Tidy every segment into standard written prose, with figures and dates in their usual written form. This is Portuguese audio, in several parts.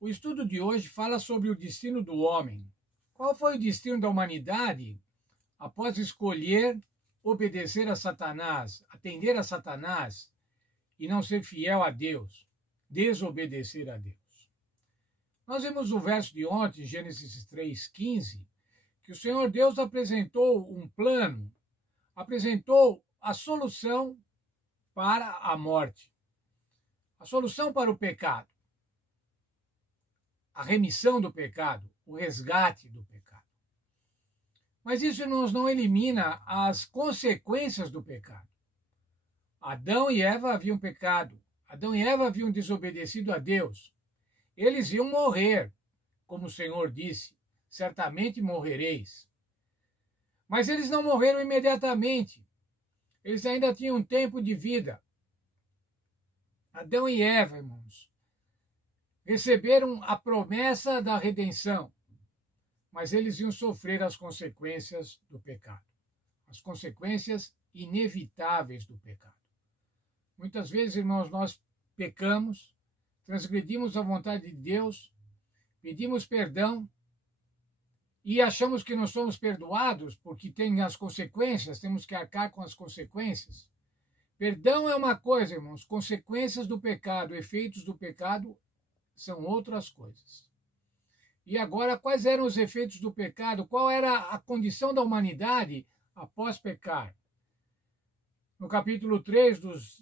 O estudo de hoje fala sobre o destino do homem. Qual foi o destino da humanidade após escolher obedecer a Satanás, atender a Satanás e não ser fiel a Deus, desobedecer a Deus? Nós vimos no verso de ontem, Gênesis 3:15, que o Senhor Deus apresentou um plano, apresentou a solução para a morte, a solução para o pecado, a remissão do pecado, o resgate do pecado. Mas isso, irmãos, não elimina as consequências do pecado. Adão e Eva haviam pecado. Adão e Eva haviam desobedecido a Deus. Eles iam morrer, como o Senhor disse, certamente morrereis. Mas eles não morreram imediatamente. Eles ainda tinham tempo de vida. Adão e Eva, irmãos, receberam a promessa da redenção, mas eles iam sofrer as consequências do pecado, as consequências inevitáveis do pecado. Muitas vezes, irmãos, nós pecamos, transgredimos a vontade de Deus, pedimos perdão e achamos que não somos perdoados porque tem as consequências, temos que arcar com as consequências. Perdão é uma coisa, irmãos, consequências do pecado, efeitos do pecado são outras coisas. E agora, quais eram os efeitos do pecado? Qual era a condição da humanidade após pecar? No capítulo 3, dos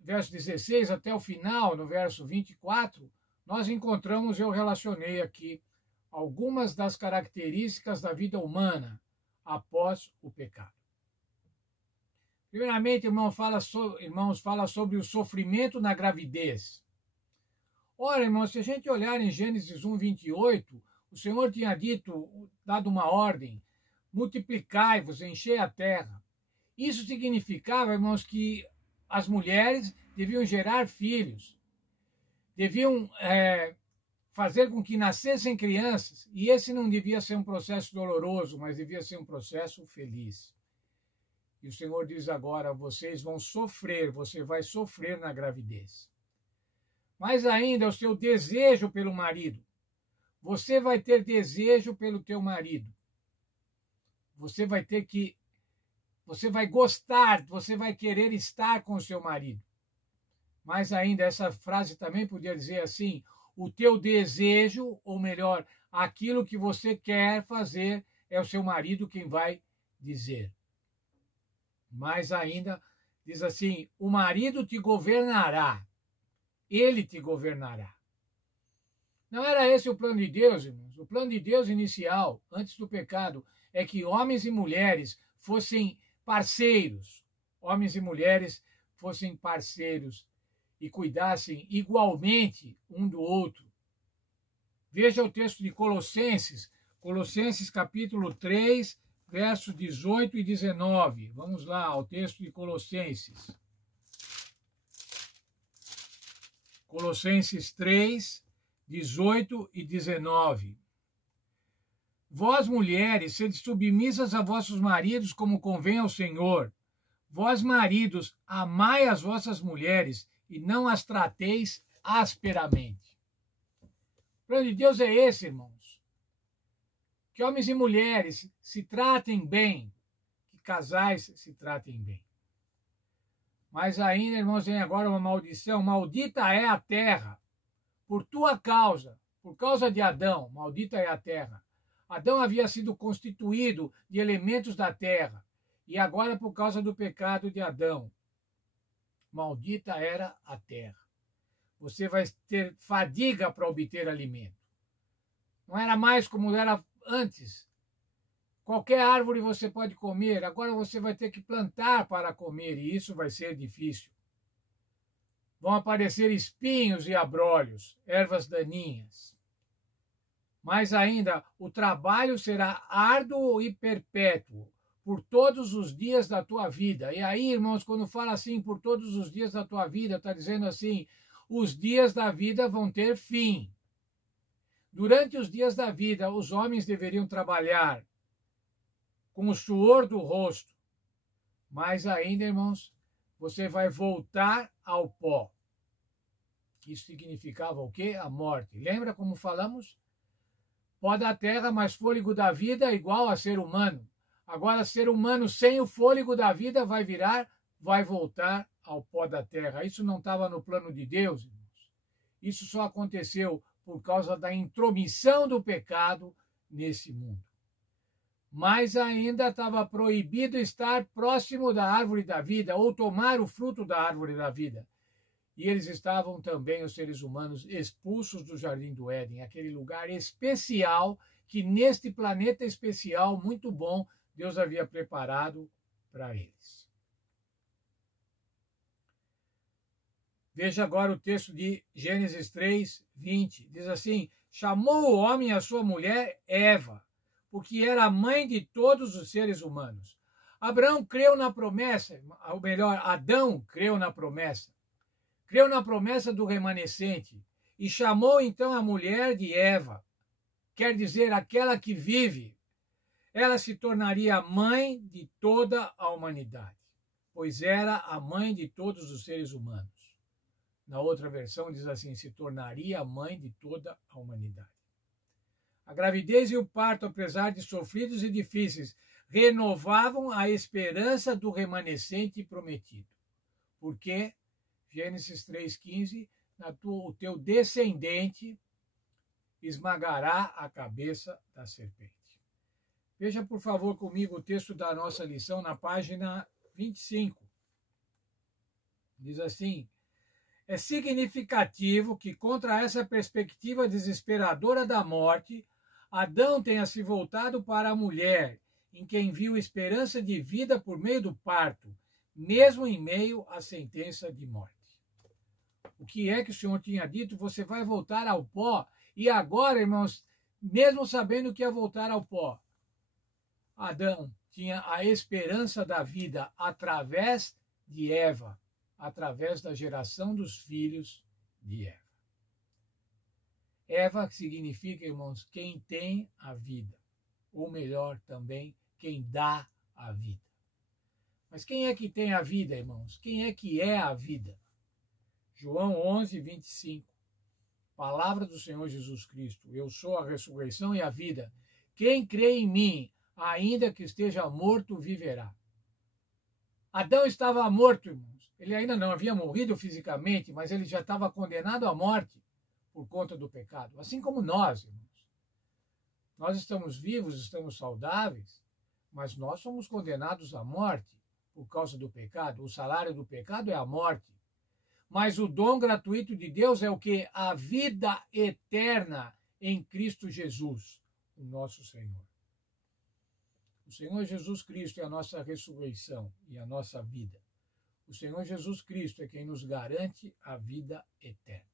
versos 16 até o final, no verso 24, nós encontramos, eu relacionei aqui, algumas das características da vida humana após o pecado. Primeiramente, irmãos, fala sobre o sofrimento na gravidez. Ora, irmãos, se a gente olhar em Gênesis 1:28, o Senhor tinha dado uma ordem: multiplicai-vos, enchei a terra. Isso significava, irmãos, que as mulheres deviam gerar filhos, deviam fazer com que nascessem crianças, e esse não devia ser um processo doloroso, mas devia ser um processo feliz. E o Senhor diz agora: vocês vão sofrer, você vai sofrer na gravidez. Mas ainda o seu desejo pelo marido. Você vai ter desejo pelo teu marido. Você vai gostar, você vai querer estar com o seu marido. Mas ainda essa frase também podia dizer assim: o teu desejo, ou melhor, aquilo que você quer fazer, é o seu marido quem vai dizer. Mas ainda diz assim: o marido te governará. Ele te governará. Não era esse o plano de Deus, irmãos. O plano de Deus inicial, antes do pecado, é que homens e mulheres fossem parceiros. Homens e mulheres fossem parceiros e cuidassem igualmente um do outro. Veja o texto de Colossenses, Colossenses capítulo 3, versos 18 e 19. Vamos lá ao texto de Colossenses. Colossenses 3, 18 e 19. Vós, mulheres, sede submissas a vossos maridos como convém ao Senhor. Vós, maridos, amai as vossas mulheres e não as trateis asperamente. O plano de Deus é esse, irmãos. Que homens e mulheres se tratem bem, que casais se tratem bem. Mas ainda, irmãos, vem agora uma maldição. Maldita é a terra, por tua causa, por causa de Adão, maldita é a terra. Adão havia sido constituído de elementos da terra, e agora por causa do pecado de Adão, maldita era a terra. Você vai ter fadiga para obter alimento. Não era mais como era antes. Qualquer árvore você pode comer, agora você vai ter que plantar para comer, e isso vai ser difícil. Vão aparecer espinhos e abrolhos, ervas daninhas. Mas ainda, o trabalho será árduo e perpétuo, por todos os dias da tua vida. E aí, irmãos, quando fala assim, por todos os dias da tua vida, está dizendo assim, os dias da vida vão ter fim. Durante os dias da vida, os homens deveriam trabalhar com o suor do rosto. Mas ainda, irmãos, você vai voltar ao pó. Isso significava o quê? A morte. Lembra como falamos? Pó da terra mais fôlego da vida é igual a ser humano. Agora, ser humano sem o fôlego da vida vai voltar ao pó da terra. Isso não estava no plano de Deus, irmãos. Isso só aconteceu por causa da intromissão do pecado nesse mundo. Mas ainda estava proibido estar próximo da árvore da vida ou tomar o fruto da árvore da vida. E eles estavam também, os seres humanos, expulsos do Jardim do Éden, aquele lugar especial que neste planeta especial, muito bom, Deus havia preparado para eles. Veja agora o texto de Gênesis 3, 20. Diz assim: chamou o homem a sua mulher Eva, porque era a mãe de todos os seres humanos. Abraão creu na promessa, ou melhor, Adão creu na promessa. Creu na promessa do remanescente e chamou então a mulher de Eva, quer dizer, aquela que vive. Ela se tornaria a mãe de toda a humanidade, pois era a mãe de todos os seres humanos. Na outra versão diz assim, se tornaria a mãe de toda a humanidade. A gravidez e o parto, apesar de sofridos e difíceis, renovavam a esperança do remanescente prometido. Por quê? Gênesis 3,15, o teu descendente esmagará a cabeça da serpente. Veja, por favor, comigo o texto da nossa lição na página 25. Diz assim, é significativo que contra essa perspectiva desesperadora da morte, Adão tenha se voltado para a mulher, em quem viu esperança de vida por meio do parto, mesmo em meio à sentença de morte. O que é que o Senhor tinha dito? Você vai voltar ao pó. E agora, irmãos, mesmo sabendo que ia voltar ao pó, Adão tinha a esperança da vida através de Eva, através da geração dos filhos de Eva. Eva significa, irmãos, quem tem a vida. Ou melhor, também, quem dá a vida. Mas quem é que tem a vida, irmãos? Quem é que é a vida? João 11, 25. Palavra do Senhor Jesus Cristo. Eu sou a ressurreição e a vida. Quem crê em mim, ainda que esteja morto, viverá. Adão estava morto, irmãos. Ele ainda não havia morrido fisicamente, mas ele já estava condenado à morte por conta do pecado. Assim como nós, irmãos. Nós estamos vivos, estamos saudáveis, mas nós somos condenados à morte por causa do pecado. O salário do pecado é a morte. Mas o dom gratuito de Deus é o quê? A vida eterna em Cristo Jesus, o nosso Senhor. O Senhor Jesus Cristo é a nossa ressurreição e a nossa vida. O Senhor Jesus Cristo é quem nos garante a vida eterna.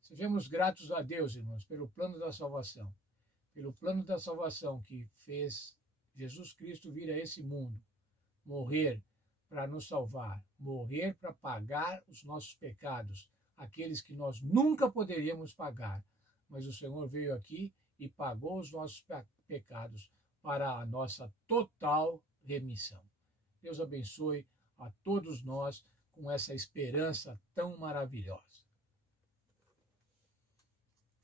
Sejamos gratos a Deus, irmãos, pelo plano da salvação. Pelo plano da salvação que fez Jesus Cristo vir a esse mundo, morrer para nos salvar, morrer para pagar os nossos pecados, aqueles que nós nunca poderíamos pagar. Mas o Senhor veio aqui e pagou os nossos pecados para a nossa total remissão. Deus abençoe a todos nós com essa esperança tão maravilhosa.